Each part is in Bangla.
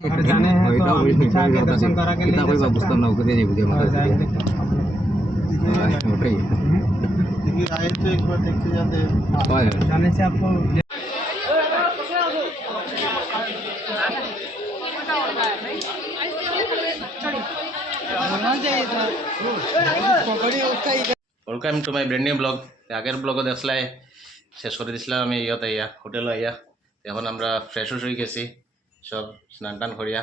अगर जाने हैं तो हम इच्छा के दर्शन करा के ले जा सकते हैं। और जाएंगे देखिए आए तो एक बार देखते जाते हैं जाने से आपको welcome to my brand new blog. আগের ব্লগও দেখলাই শেষ করে দিছিলাম আমি ইয়ত আইয়া হোটেলে আইয়া। এখন আমরা ফ্রেশ হয়ে গেছি, সব স্নান টান করিয়া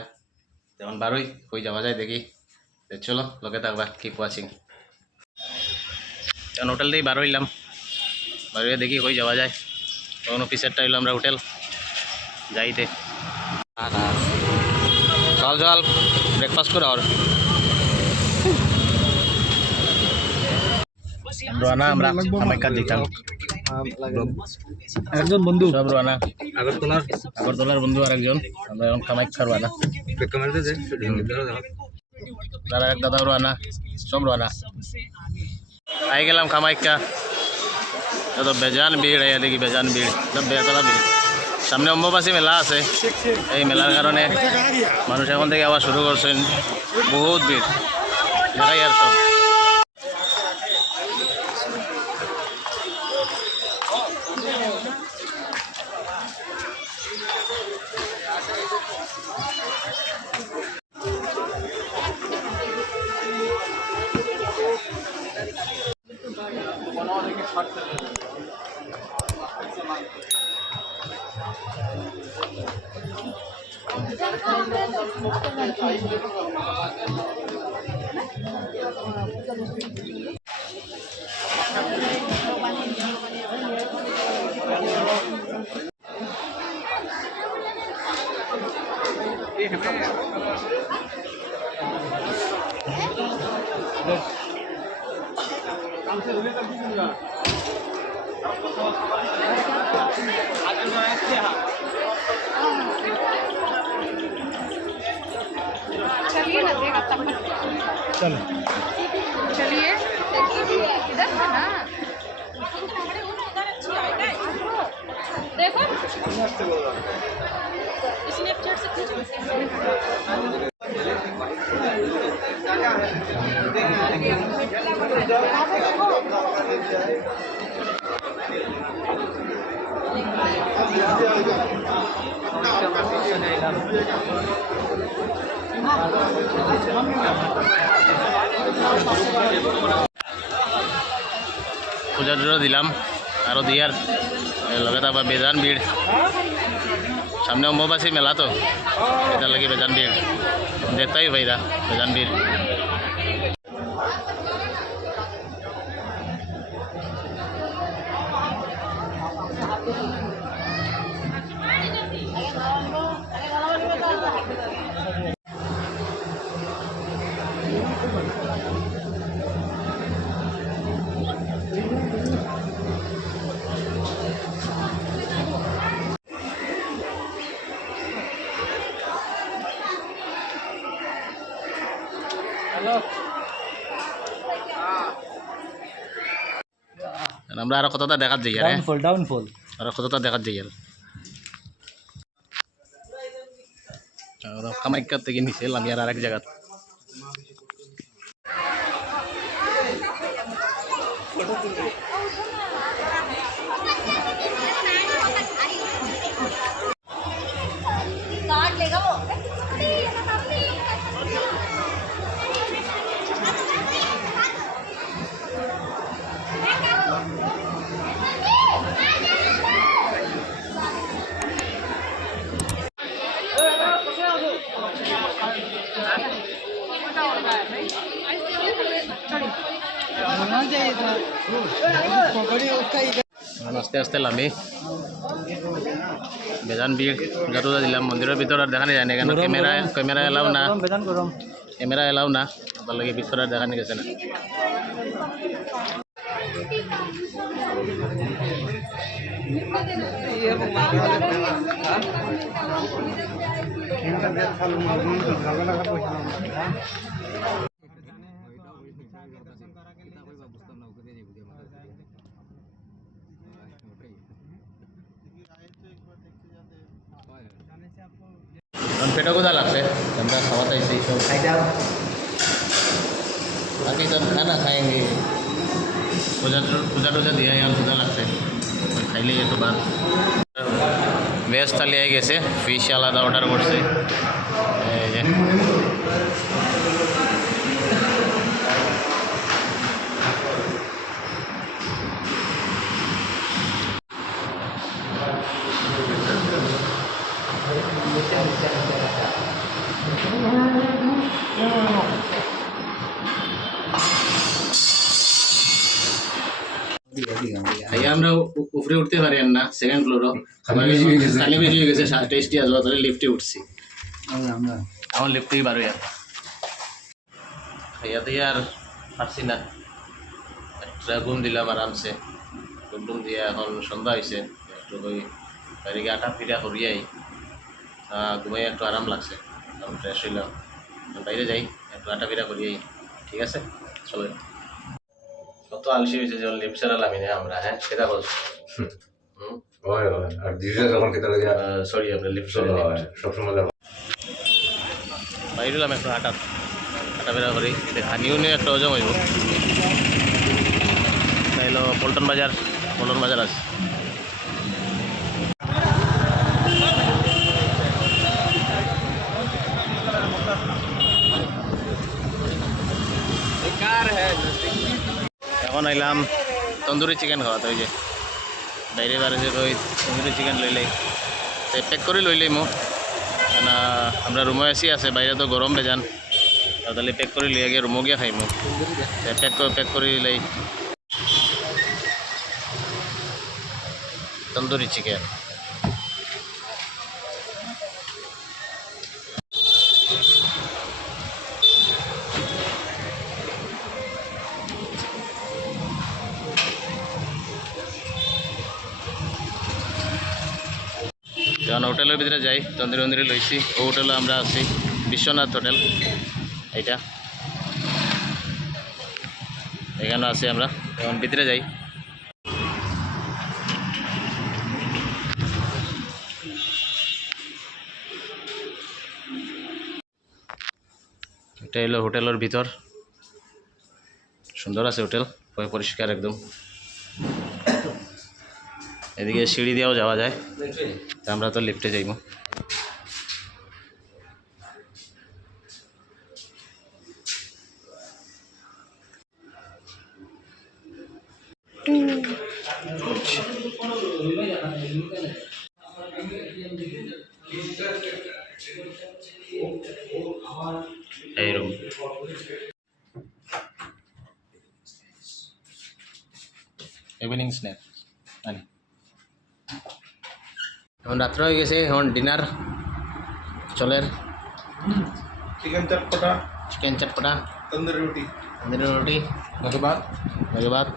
এখন বারোই হয়ে যাওয়া যায় দেখি। চলো লগে থাকবা, কিপ ওয়াচিং। এখন হোটেল থেকে বার হইলাম, বার হইয়া দেখি হয়ে যাওয়া যায়। তখন অফিসেরটা হইলো আমরা হোটেল যাইতে সকাল সকাল ব্রেকফাস্ট করে আর রানা আমরা কামাখ্যার যেতাম একজন বন্ধু সব রানা আগরতলার বন্ধু আর একজন আমরা এখন কামাখ্যার রানা দাদা এক দাদাও রানা সব রানা আই গেলাম কামাখ্যা। তো বেজান ভিড় দেখি বেজান ভিড় সব বেতলা ভিড়। সামনে অম্বুবাসী মেলা আছে, এই মেলার কারণে মানুষ এখন থেকে আবার শুরু করছেন, বহুত ভিড় দেখাই আর সব। चलिए ना देगा तब चलो चलिए इधर है ना देखो स्नैपचैट से खींचो। পূজা টুজা দিলাম আরও দিয়ার লগে থাকবা বেজান ভিড়। সামনে অম্বুবাসী মেলা তো এটার লাগে বেজান ভিড় দেখতেই ভাইরা বেজান ভিড়। আমরা আরো কতটা দেখার যাই डाउनफॉल আরো কতটা দেখার যাই আর কামাখ্যা থেকে নিচে আমি আর আরেক জায়গা। আস্তে আস্তে লামি বেজান ভিড় যতটা দিলাম মন্দিরের ভিতরে আর দেখানি যায় না কেন ক্যামেরা এলাও না, ক্যামেরা এলাও না, তার লাগে ভিতরে আর দেখানি গেছে না। पेटो कोदा लगसे हमरा खावाता ऐसे ही सब बाकी सब खाना खाएंगे पूजा टूजा दिया यहाँ खुदा लगसे खाई लिए तो बात वेज थाली आई गए फिश आलादा ऑर्डर करছে এই যে ভাইয়া আমরা উপরে উঠতে পারি না সেকেন্ড ফ্লোরও খালি বেশি হয়ে গেছে টেস্টি আসবে তাহলে লিফটে উঠছি আমার লিফটেই বারো খাইয়া দিয়ে আর পারছি না একটা ঘুম দিলাম আরামসে ঘুম দিয়ে এখন সন্ধ্যা হয়েছে একটু ওই বাইরে আটা ফিরা করিয়াই ঘুমাই একটু আরাম লাগছে তখন ফ্রেশ হইলাম বাইরে যাই একটু আটা ফিরা করিয়াই ঠিক আছে চলো কত আলসি হয়েছে যে লিফট ছাড়ালাম না আমরা হ্যাঁ সেটা বলছি আর দিশা যখন কেটে লাগে সরি আমরা লিফট সবসময় বাইরে হলাম একটু আটা বেরা করি হানিও নিয়ে একটা ওজন হইব তাইলো পল্টন বাজার আছে এখন আইলাম তন্দুরি চিকেন খাওয়া তো ওই যে বাইরে যে ওই তন্দুরি চিকেন লইলেই প্যাক করে লইলেই মো না আমরা রুমে এসি আছে বাইরে তো গরম বেজান তাহলে প্যাক করে লিয়ে গিয়ে রুমো গিয়ে খাইমো প্যাক করে লই তন্দুরি চিকেন যখন হোটেলের ভিতরে যাই তন্দুরি মন্দিরে লইছি ও হোটেলে আমরা আছি বিশ্বনাথ হোটেল এইটা এখানে আছি আমরা এখন ভিতরে যাই এটা হলো হোটেলের ভিতর সুন্দর আছে হোটেল পরিষ্কার একদম এদিকে সিঁড়ি দিয়েও যাওয়া যায় তা আমরা তো লিফটে যাইব এই রুম ইভিনিং স্ন্যাক আনি এখন রাত্র হয়ে গেছে এখন ডিনার চলের चिकन चटपटा চিকেন চটপটা तंदूरी रोटी তন্দুরি রুটি মেরে বাদ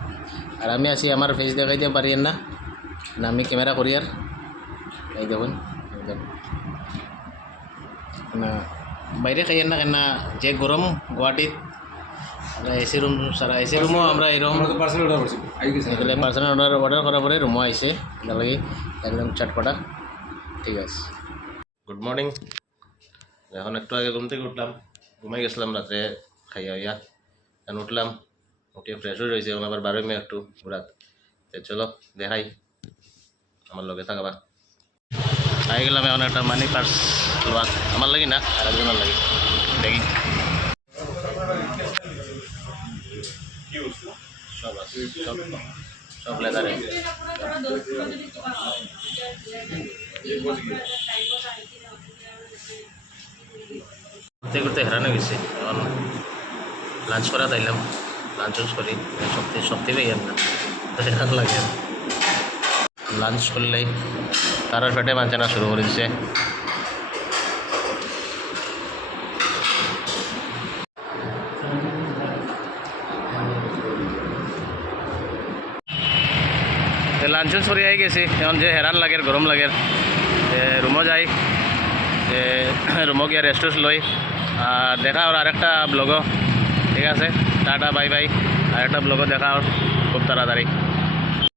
আর আমি আছি আমার ফেস দেখাইতে পারি না না আমি ক্যামেরা করি আর এই দেখুন একদম না বাইরে খাইয়েন না কেন যে গরম গুয়াহাটিত এসি রুম সারা এসি রুমও আমরা এরকম পার্সেল অর্ডার করছি এগুলো পার্সোনাল অর্ডার করার পরে রুমও আইসে এটা লাগে একদম চটপটা ঠিক আছে গুড মর্নিং এখন একটু আগে ঘুম থেকে উঠলাম ঘুমাই গেছিলাম রাত্রে খাইয়া হইয়া এখন উঠলাম উঠে ফ্রেশ হয়ে রয়েছে এখন আবার 12 মিনিট একটু ঘুরাত চলো দেখাই আমার লগে থাকবা আই গেলাম এখন একটা মানি পার্স লওয়া আমার লাগি না আর একজনের লাগি দেখি সব আছে সব লেদারে ঘুরতে ঘুরতে হেরানো গেছে এখন লাঞ্চ করা তাইলাম লাঞ্চ করি সপ্তাহে আর না হেরান লাগে লাঞ্চ করলেই তার পেটে বাঁচানা শুরু করে দিচ্ছে লাঞ্চ সরি আই গেছি এখন যে হেরান লাগে গরম লাগে রুমও যাই রুমও গিয়ে রেস্ট লই আর দেখা ওর আরেকটা ব্লগও ঠিক আছে টাটা বাই বাই আরেকটা ব্লগও দেখা ওর খুব তাড়াতাড়ি